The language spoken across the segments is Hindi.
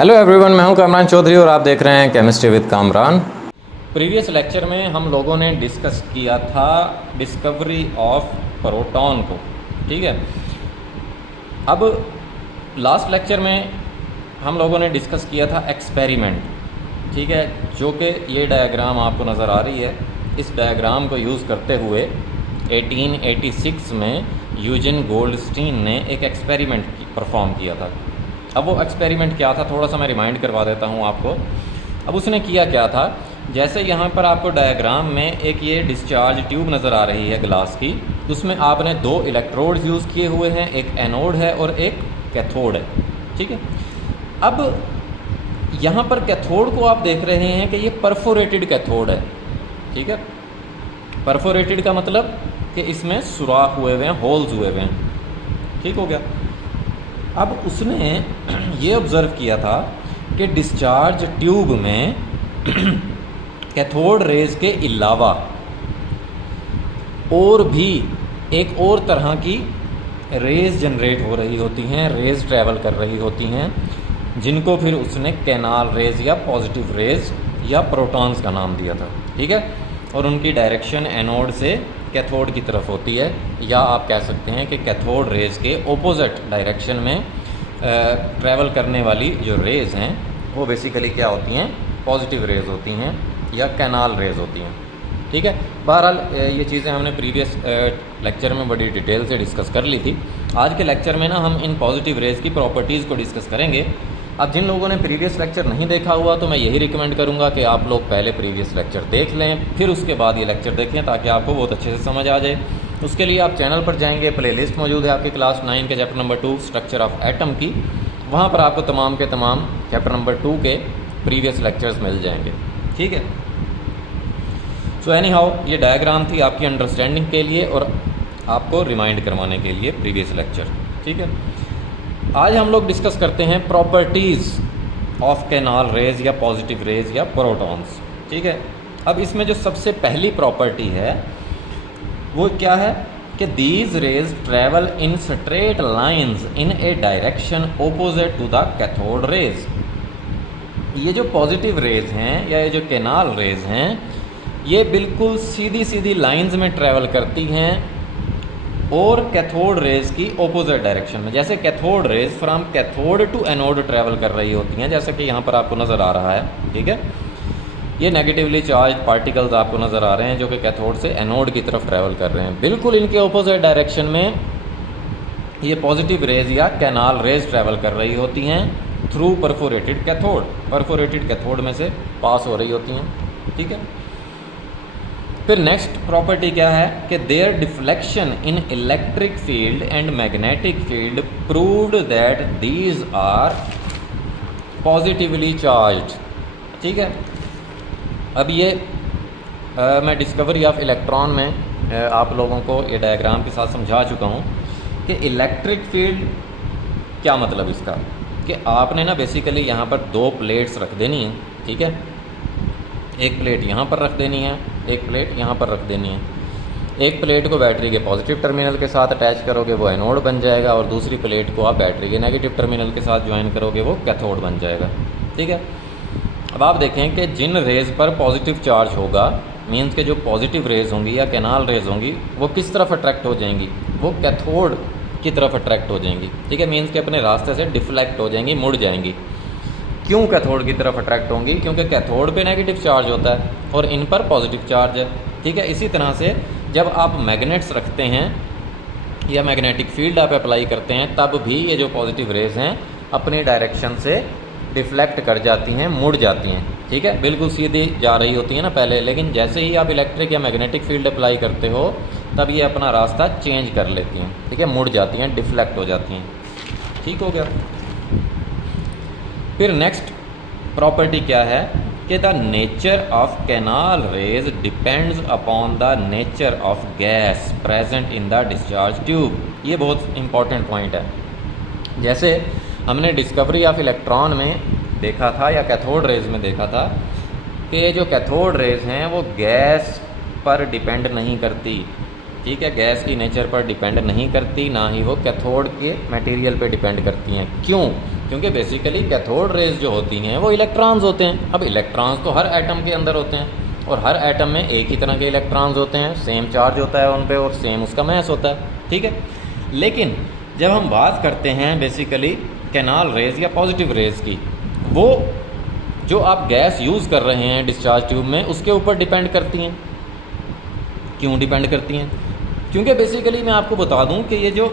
हेलो एवरीवन, मैं हूं कामरान चौधरी और आप देख रहे हैं chemistry with Kamran. Previous lecture में हम लोगों ने डिस्कस किया था डिस्कवरी ऑफ प्रोटॉन को, ठीक है। अब लास्ट लेक्चर में हम लोगों ने डिस्कस किया था एक्सपेरिमेंट, ठीक है, जो कि ये डायग्राम आपको नज़र आ रही है। इस डायग्राम को यूज़ करते हुए 1886 में यूजिन गोल्डस्टीन ने एक एक्सपेरिमेंट परफॉर्म किया था। अब वो एक्सपेरिमेंट क्या था, थोड़ा सा मैं रिमाइंड करवा देता हूँ आपको। अब उसने किया क्या था, जैसे यहाँ पर आपको डायग्राम में एक ये डिस्चार्ज ट्यूब नज़र आ रही है ग्लास की, उसमें आपने दो इलेक्ट्रोड्स यूज़ किए हुए हैं, एक एनोड है और एक कैथोड है, ठीक है। अब यहाँ पर कैथोड को आप देख रहे हैं कि ये परफोरेटेड कैथोड है, ठीक है। परफोरेटेड का मतलब कि इसमें सुराख हुए हुए हैं, होल्स हुए हुए हैं, ठीक हो गया। अब उसने ये ऑब्ज़र्व किया था कि डिस्चार्ज ट्यूब में कैथोड रेज के अलावा और भी एक और तरह की रेज जनरेट हो रही होती हैं, रेज ट्रैवल कर रही होती हैं, जिनको फिर उसने कैनाल रेज या पॉजिटिव रेज या प्रोटॉन्स का नाम दिया था, ठीक है। और उनकी डायरेक्शन एनोड से कैथोड की तरफ होती है, या आप कह सकते हैं कि कैथोड रेज के ऑपोजिट डायरेक्शन में ट्रैवल करने वाली जो रेज हैं वो बेसिकली क्या होती हैं, पॉजिटिव रेज होती हैं या कैनाल रेज होती हैं, ठीक है। बहरहाल ये चीज़ें हमने प्रीवियस लेक्चर में बड़ी डिटेल से डिस्कस कर ली थी। आज के लेक्चर में ना हम इन पॉजिटिव रेज की प्रॉपर्टीज़ को डिस्कस करेंगे। अब जिन लोगों ने प्रीवियस लेक्चर नहीं देखा हुआ तो मैं यही रिकमेंड करूंगा कि आप लोग पहले प्रीवियस लेक्चर देख लें, फिर उसके बाद ये लेक्चर देखें, ताकि आपको बहुत अच्छे से समझ आ जाए। उसके लिए आप चैनल पर जाएंगे, प्लेलिस्ट मौजूद है आपकी क्लास 9 के chapter number 2 structure of atom की, वहाँ पर आपको तमाम के तमाम चैप्टर नंबर 2 के प्रीवियस लेक्चर्स मिल जाएंगे, ठीक है। सो एनी हाउ, ये डायग्राम थी आपकी अंडरस्टैंडिंग के लिए और आपको रिमाइंड करवाने के लिए प्रीवियस लेक्चर, ठीक है। आज हम लोग डिस्कस करते हैं प्रॉपर्टीज़ ऑफ कैनाल रेज या पॉजिटिव रेज या प्रोटॉन्स, ठीक है। अब इसमें जो सबसे पहली प्रॉपर्टी है वो क्या है कि these rays travel in straight lines in a direction opposite to the cathode rays. ये जो पॉजिटिव रेज हैं या ये जो कैनाल रेज हैं, ये बिल्कुल सीधी सीधी लाइंस में ट्रैवल करती हैं और कैथोड रेज की ऑपोजिट डायरेक्शन में। जैसे cathode rays from cathode to anode travel कर रही होती हैं, जैसे कि यहाँ पर आपको नज़र आ रहा है, ठीक है। ये नेगेटिवली चार्ज पार्टिकल्स आपको नज़र आ रहे हैं जो कि कैथोड से एनोड की तरफ ट्रैवल कर रहे हैं। बिल्कुल इनके ऑपोजिट डायरेक्शन में ये पॉजिटिव रेज या कैनाल रेज ट्रैवल कर रही होती हैं through perforated cathode. Perforated cathode में से पास हो रही होती हैं, ठीक है। फिर नेक्स्ट प्रॉपर्टी क्या है कि their deflection in electric field and magnetic field proved that these are positively charged, ठीक है। अब ये मैं डिस्कवरी ऑफ इलेक्ट्रॉन में आप लोगों को ये डायग्राम के साथ समझा चुका हूँ कि इलेक्ट्रिक फील्ड क्या मतलब इसका, कि आपने ना बेसिकली यहाँ पर दो प्लेट्स रख देनी है, ठीक है। एक प्लेट यहाँ पर रख देनी है, एक प्लेट यहाँ पर रख देनी है। एक प्लेट को बैटरी के पॉजिटिव टर्मिनल के साथ अटैच करोगे वो एनोड बन जाएगा, और दूसरी प्लेट को आप बैटरी के नेगेटिव टर्मिनल के साथ ज्वाइन करोगे वो कैथोड बन जाएगा, ठीक है। अब आप देखें कि जिन रेज पर पॉजिटिव चार्ज होगा, मीन्स के जो पॉजिटिव रेज होंगी या कैनाल रेज होंगी, वो किस तरफ अट्रैक्ट हो जाएंगी, वो कैथोड की तरफ अट्रैक्ट हो जाएंगी, ठीक है। मीन्स के अपने रास्ते से डिफ्लेक्ट हो जाएंगी, मुड़ जाएंगी। क्यों कैथोड की तरफ अट्रैक्ट होंगी? क्योंकि कैथोड पे नेगेटिव चार्ज होता है और इन पर पॉजिटिव चार्ज है, ठीक है। इसी तरह से जब आप मैग्नेट्स रखते हैं या मैग्नेटिक फील्ड आप अप्लाई करते हैं, तब भी ये जो पॉजिटिव रेज हैं अपनी डायरेक्शन से डिफ्लेक्ट कर जाती हैं, मुड़ जाती हैं, ठीक है। बिल्कुल सीधी जा रही होती हैं ना पहले, लेकिन जैसे ही आप इलेक्ट्रिक या मैग्नेटिक फील्ड अप्लाई करते हो तब ये अपना रास्ता चेंज कर लेती हैं, ठीक है, मुड़ जाती हैं, डिफ्लेक्ट हो जाती हैं, ठीक हो गया। फिर नेक्स्ट प्रॉपर्टी क्या है कि the nature of canal raise depends upon the nature of gas present in the discharge tube. ये बहुत इंपॉर्टेंट पॉइंट है। जैसे हमने डिस्कवरी ऑफ इलेक्ट्रॉन में देखा था या कैथोड रेज में देखा था कि जो कैथोड रेज हैं वो गैस पर डिपेंड नहीं करती, ठीक है, गैस की नेचर पर डिपेंड नहीं करती, ना ही वो कैथोड के मटेरियल पे डिपेंड करती हैं। क्यों? क्योंकि बेसिकली कैथोड रेज जो होती हैं वो इलेक्ट्रॉन्स होते हैं। अब इलेक्ट्रॉन्स तो हर एटम के अंदर होते हैं और हर एटम में एक ही तरह के इलेक्ट्रॉन्स होते हैं, सेम चार्ज होता है उन पे और सेम उसका मैस होता है, ठीक है। लेकिन जब हम बात करते हैं बेसिकली कैनाल रेज या पॉजिटिव रेज की, वो जो आप गैस यूज़ कर रहे हैं डिस्चार्ज ट्यूब में उसके ऊपर डिपेंड करती हैं। क्यों डिपेंड करती हैं? क्योंकि बेसिकली मैं आपको बता दूं कि ये जो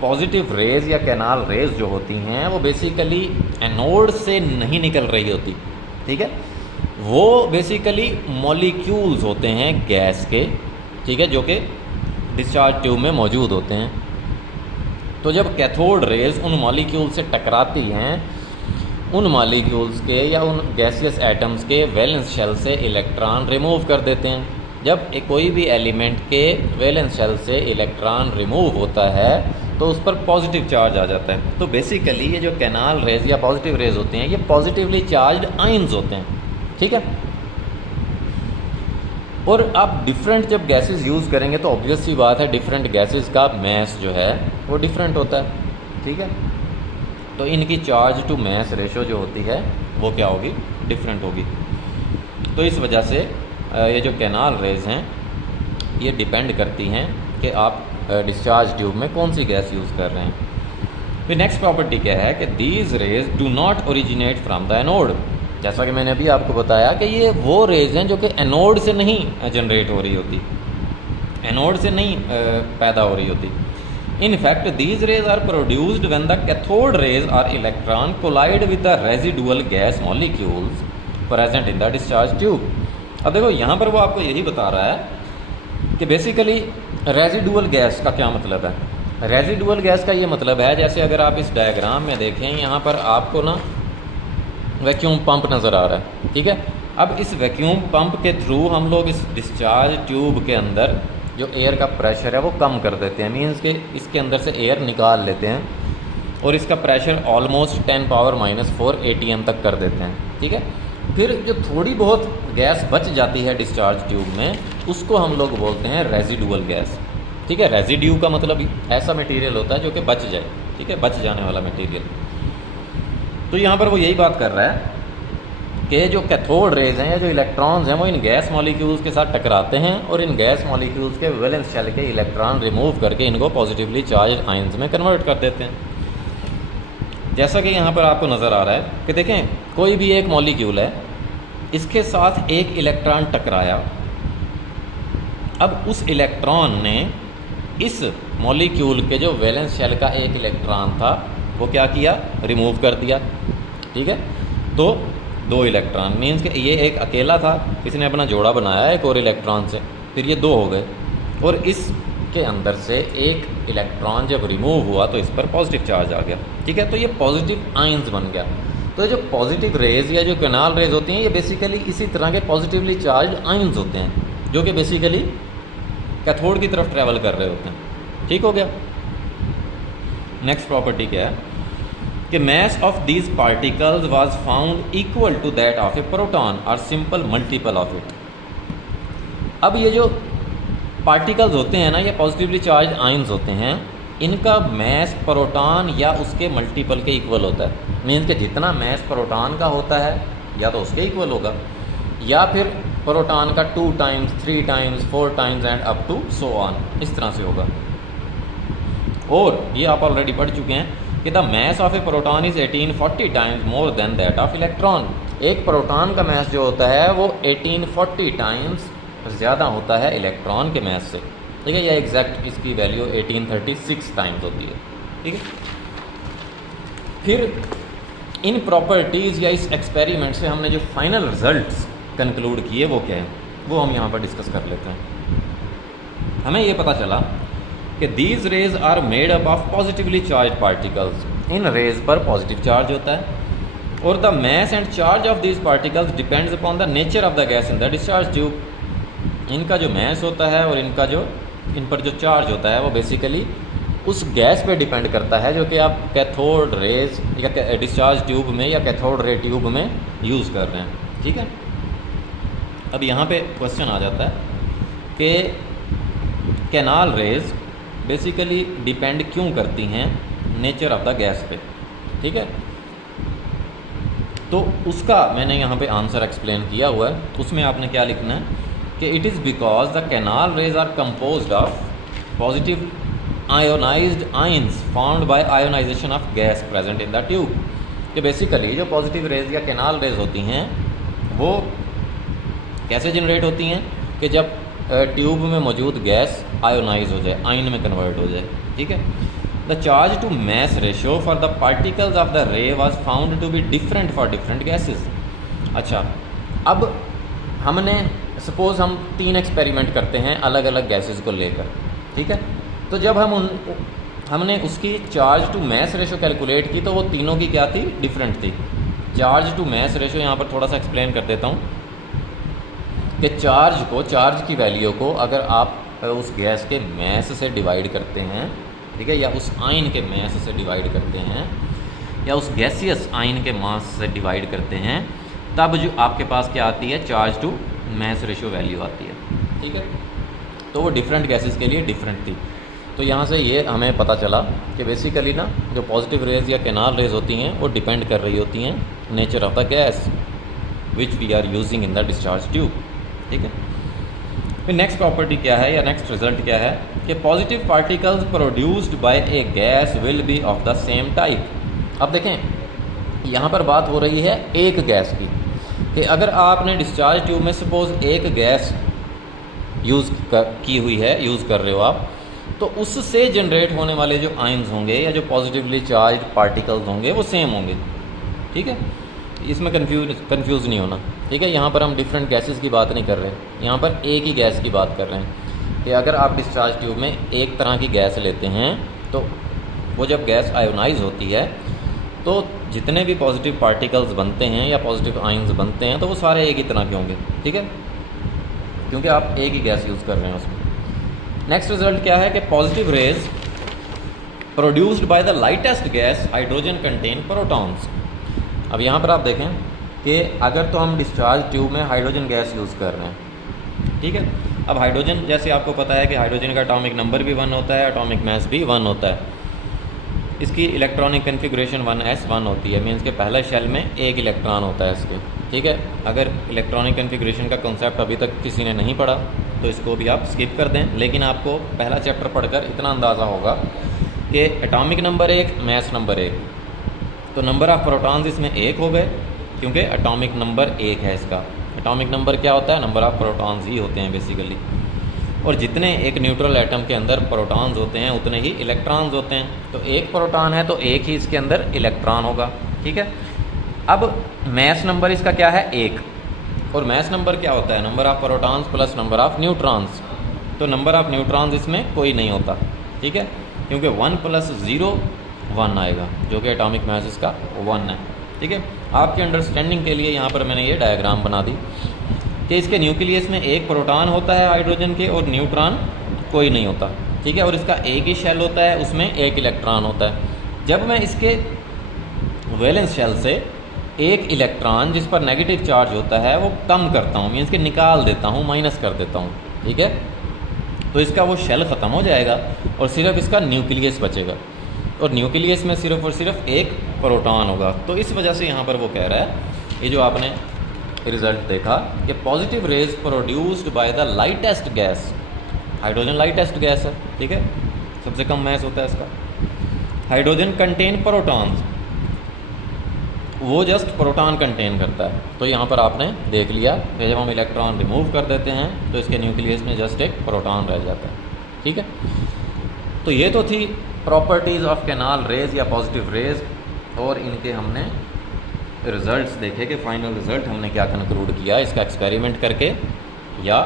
पॉजिटिव रेज या कैनाल रेज जो होती हैं वो बेसिकली एनोड से नहीं निकल रही होती, ठीक है। वो बेसिकली मॉलिक्यूल्स होते हैं गैस के, ठीक है, जो कि डिस्चार्ज ट्यूब में मौजूद होते हैं। तो जब कैथोड रेज उन मॉलिक्यूल से टकराती हैं, उन मॉलिक्यूल्स के या उन गैसियस एटम्स के वैलेंस शेल से इलेक्ट्रॉन रिमूव कर देते हैं। जब कोई भी एलिमेंट के वैलेंस शेल से इलेक्ट्रॉन रिमूव होता है तो उस पर पॉजिटिव चार्ज आ जाता है। तो बेसिकली ये जो कैनाल रेज या पॉजिटिव रेज होते हैं ये पॉजिटिवली चार्ज्ड आयंस होते हैं, ठीक है। और आप डिफरेंट जब गैसेस यूज़ करेंगे तो ऑब्वियस सी बात है डिफरेंट गैसेस का मैस जो है वो डिफरेंट होता है, ठीक है। तो इनकी चार्ज टू मैस रेशो जो होती है वो क्या होगी? डिफरेंट होगी। तो इस वजह से ये जो कैनाल रेज हैं ये डिपेंड करती हैं कि आप डिस्चार्ज ट्यूब में कौन सी गैस यूज़ कर रहे हैं। फिर नेक्स्ट प्रॉपर्टी क्या है कि these raise do not originate from the anode. जैसा कि मैंने अभी आपको बताया कि ये वो रेज हैं जो कि एनोड से नहीं जनरेट हो रही होती, एनोड से नहीं पैदा हो रही होती। In fact, these rays are produced when the cathode rays or electron collide with the residual gas molecules present in the discharge tube. अब देखो यहाँ पर वो आपको यही बता रहा है कि बेसिकली रेजिडुअल गैस का क्या मतलब है। रेजिडुअल गैस का ये मतलब है, जैसे अगर आप इस डायग्राम में देखें, यहाँ पर आपको ना वैक्यूम पंप नज़र आ रहा है, ठीक है। अब इस वैक्यूम पंप के थ्रू हम लोग इस डिस्चार्ज ट्यूब के अंदर जो एयर का प्रेशर है वो कम कर देते हैं, मीन्स के इसके अंदर से एयर निकाल लेते हैं और इसका प्रेशर ऑलमोस्ट 10⁻⁴ ATM तक कर देते हैं, ठीक है। फिर जो थोड़ी बहुत गैस बच जाती है डिस्चार्ज ट्यूब में उसको हम लोग बोलते हैं रेजिडुअल गैस, ठीक है। रेजिड्यू का मतलब ऐसा मटेरियल होता है जो कि बच जाए, ठीक है, बच जाने वाला मटेरियल। तो यहाँ पर वो यही बात कर रहा है कि जो कैथोड रेज हैं या जो इलेक्ट्रॉन्स हैं वो इन गैस मॉलिक्यूल्स के साथ टकराते हैं और इन गैस मॉलिक्यूल्स के वैलेंस शेल के इलेक्ट्रॉन रिमूव करके इनको पॉजिटिवली चार्ज आयंस में कन्वर्ट कर देते हैं। जैसा कि यहाँ पर आपको नज़र आ रहा है कि देखें कोई भी एक मॉलिक्यूल है, इसके साथ एक इलेक्ट्रॉन टकराया। अब उस इलेक्ट्रॉन ने इस मॉलिक्यूल के जो वैलेंस शेल का एक इलेक्ट्रॉन था वो क्या किया? रिमूव कर दिया, ठीक है। तो दो इलेक्ट्रॉन, मीन्स कि ये एक अकेला था, इसने अपना जोड़ा बनाया एक और इलेक्ट्रॉन से, फिर ये दो हो गए और इसके अंदर से एक इलेक्ट्रॉन जब रिमूव हुआ तो इस पर पॉजिटिव चार्ज आ गया, ठीक है। तो ये पॉजिटिव आयंस बन गया। तो जो पॉजिटिव रेज या जो कैनाल रेज होती हैं ये बेसिकली इसी तरह के पॉजिटिवली चार्ज आयंस होते हैं जो कि बेसिकली कैथोड की तरफ ट्रैवल कर रहे होते हैं, ठीक हो गया। नेक्स्ट प्रॉपर्टी क्या है कि mass of these particles was found equal to that of a proton or simple multiple of it। अब ये जो पार्टिकल्स होते हैं ना, ये पॉजिटिवली चार्ज आयंस होते हैं, इनका मैस प्रोटॉन या उसके मल्टीपल के इक्वल होता है। मीन्स कि जितना मैस प्रोटॉन का होता है या तो उसके इक्वल होगा या फिर प्रोटॉन का 2 times 3 times 4 times and up to so on, इस तरह से होगा। और ये आप ऑलरेडी पढ़ चुके हैं कि the mass of A proton is 1840 times more than that of electron. एक प्रोटॉन का मैस जो होता है वो 1840 टाइम्स ज़्यादा होता है इलेक्ट्रॉन के मैस से, ठीक है। या एग्जैक्ट इसकी वैल्यू 1836 टाइम्स होती है, ठीक है। फिर इन प्रॉपर्टीज़ या इस एक्सपेरिमेंट से हमने जो फाइनल रिजल्ट्स कंक्लूड किए वो क्या है, वो हम यहाँ पर डिस्कस कर लेते हैं। हमें ये पता चला कि these rays are made up of positively charge particles. इन रेज पर पॉजिटिव चार्ज होता है और the mass and charge of these particles depends upon the nature of the gas in the discharge tube. इनका जो मैस होता है और इनका जो इन पर जो चार्ज होता है वो बेसिकली उस गैस पे डिपेंड करता है जो कि आप कैथोड रेज या डिस्चार्ज ट्यूब में या कैथोड रे ट्यूब में यूज़ कर रहे हैं, ठीक है। अब यहाँ पे क्वेश्चन आ जाता है कि कैनाल रेज बेसिकली डिपेंड क्यों करती हैं नेचर ऑफ द गैस पे, ठीक है। तो उसका मैंने यहाँ पे आंसर एक्सप्लेन किया हुआ है। उसमें आपने क्या लिखना है कि it is because the canal rays are composed of positive ionized ions found by ionization of gas present in the tube. कि बेसिकली जो पॉजिटिव रेज या कैनाल रेज होती हैं वो कैसे जनरेट होती हैं कि जब ट्यूब में मौजूद गैस आयोनाइज हो जाए, आयन में कन्वर्ट हो जाए। ठीक है। The charge to mass ratio for the particles of the ray was found to be different for different gases. अच्छा, अब हमने सपोज हम 3 एक्सपेरिमेंट करते हैं अलग अलग गैसेस को लेकर। ठीक है। तो जब हमने उसकी charge to mass ratio calculate की तो वो तीनों की क्या थी, डिफरेंट थी। चार्ज टू मैस रेशो यहाँ पर थोड़ा सा एक्सप्लेन कर देता हूँ कि चार्ज की वैल्यू को अगर आप उस गैस के मैस से डिवाइड करते हैं, ठीक है, या उस आयन के मैस से डिवाइड करते हैं, या उस गैसियस आयन के मास से डिवाइड करते हैं, तब जो आपके पास क्या आती है, charge to mass ratio value आती है। ठीक है। तो वो डिफरेंट गैसेस के लिए डिफरेंट थी। तो यहाँ से ये हमें पता चला कि बेसिकली ना जो पॉजिटिव रेज या कैनाल रेज होती हैं वो डिपेंड कर रही होती हैं nature of the gas which we are using in the discharge tube. ठीक है। फिर नेक्स्ट प्रॉपर्टी क्या है या नेक्स्ट रिजल्ट क्या है कि positive particles produced by A gas will be of the same type. अब देखें यहाँ पर बात हो रही है एक गैस की, कि अगर आपने डिस्चार्ज ट्यूब में सपोज एक गैस यूज़ की हुई है, यूज़ कर रहे हो आप, तो उससे जनरेट होने वाले जो आयंस होंगे या जो पॉजिटिवली चार्ज पार्टिकल्स होंगे वो सेम होंगे। ठीक है। इसमें कंफ्यूज नहीं होना। ठीक है। यहाँ पर हम डिफरेंट गैसेस की बात नहीं कर रहे, यहाँ पर एक ही गैस की बात कर रहे हैं कि अगर आप डिस्चार्ज ट्यूब में एक तरह की गैस लेते हैं तो वो जब गैस आयोनाइज होती है तो जितने भी पॉजिटिव पार्टिकल्स बनते हैं या पॉजिटिव आयंस बनते हैं तो वो सारे एक ही तरह के होंगे। ठीक है। क्योंकि आप एक ही गैस यूज़ कर रहे हैं उसमें। नेक्स्ट रिजल्ट क्या है कि positive raise produced by the lightest gas hydrogen contain protons. अब यहाँ पर आप देखें कि अगर तो हम डिस्चार्ज ट्यूब में हाइड्रोजन गैस यूज़ कर रहे हैं। ठीक है। अब हाइड्रोजन, जैसे आपको पता है कि हाइड्रोजन का एटॉमिक नंबर भी 1 होता है, एटॉमिक मास भी 1 होता है। इसकी इलेक्ट्रॉनिक कन्फिग्रेशन 1s1 होती है, मीन्स के पहले शेल में एक इलेक्ट्रॉन होता है इसके। ठीक है। अगर इलेक्ट्रॉनिक कन्फिग्रेशन का कॉन्सेप्ट अभी तक किसी ने नहीं पढ़ा तो इसको भी आप स्किप कर दें, लेकिन आपको पहला चैप्टर पढ़कर इतना अंदाज़ा होगा कि एटॉमिक नंबर 1, मास नंबर 1, तो नंबर ऑफ़ प्रोटॉन्स इसमें 1 हो गए क्योंकि एटॉमिक नंबर 1 है इसका। एटॉमिक नंबर क्या होता है, नंबर ऑफ़ प्रोटॉन्स ही होते हैं बेसिकली। और जितने एक न्यूट्रल एटम के अंदर प्रोटॉन्स होते हैं उतने ही इलेक्ट्रॉन्स होते हैं। तो एक प्रोटॉन है तो एक ही इसके अंदर इलेक्ट्रॉन होगा। ठीक है। अब मास नंबर इसका क्या है, 1, और मास नंबर क्या होता है, number of protons plus number of neutrons. तो नंबर ऑफ़ न्यूट्रॉन्स इसमें कोई नहीं होता। ठीक है। क्योंकि 1 + 0 1 आएगा, जो कि एटॉमिक मास इसका 1 है। ठीक है। आपके अंडरस्टैंडिंग के लिए यहाँ पर मैंने ये डायग्राम बना दी कि इसके न्यूक्लियस में एक प्रोटॉन होता है हाइड्रोजन के और न्यूट्रॉन कोई नहीं होता। ठीक है। और इसका एक ही शेल होता है, उसमें एक इलेक्ट्रॉन होता है। जब मैं इसके वैलेंस शेल से एक इलेक्ट्रॉन जिस पर नेगेटिव चार्ज होता है वो कम करता हूँ, मीन्स के निकाल देता हूँ, माइनस कर देता हूँ। ठीक है। तो इसका वो शेल ख़त्म हो जाएगा और सिर्फ इसका न्यूक्लियस बचेगा, और न्यूक्लियस में सिर्फ और सिर्फ एक प्रोटॉन होगा। तो इस वजह से यहाँ पर वो कह रहा है, ये जो आपने रिजल्ट देखा कि positive raise produced by the lightest gas, hydrogen lightest gas है। ठीक है। सबसे कम मास होता है इसका। हाइड्रोजन कंटेन प्रोटॉन्स, वो जस्ट प्रोटॉन कंटेन करता है। तो यहाँ पर आपने देख लिया कि जब हम इलेक्ट्रॉन रिमूव कर देते हैं तो इसके न्यूक्लियस में जस्ट एक प्रोटॉन रह जाता है। ठीक है। तो ये तो थी प्रॉपर्टीज़ ऑफ कैनाल रेज या पॉजिटिव रेज, और इनके हमने रिज़ल्ट्स देखे कि फाइनल रिज़ल्ट हमने क्या कंक्लूड किया इसका एक्सपेरिमेंट करके या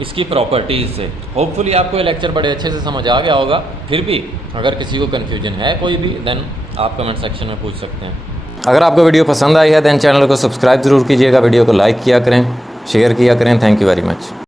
इसकी प्रॉपर्टीज़ से। होपफुली आपको ये लेक्चर बड़े अच्छे से समझ आ गया होगा। फिर भी अगर किसी को कन्फ्यूजन है कोई भी, देन आप कमेंट सेक्शन में पूछ सकते हैं। अगर आपको वीडियो पसंद आई है देन चैनल को सब्सक्राइब ज़रूर कीजिएगा, वीडियो को लाइक किया करें, शेयर किया करें। Thank you very much.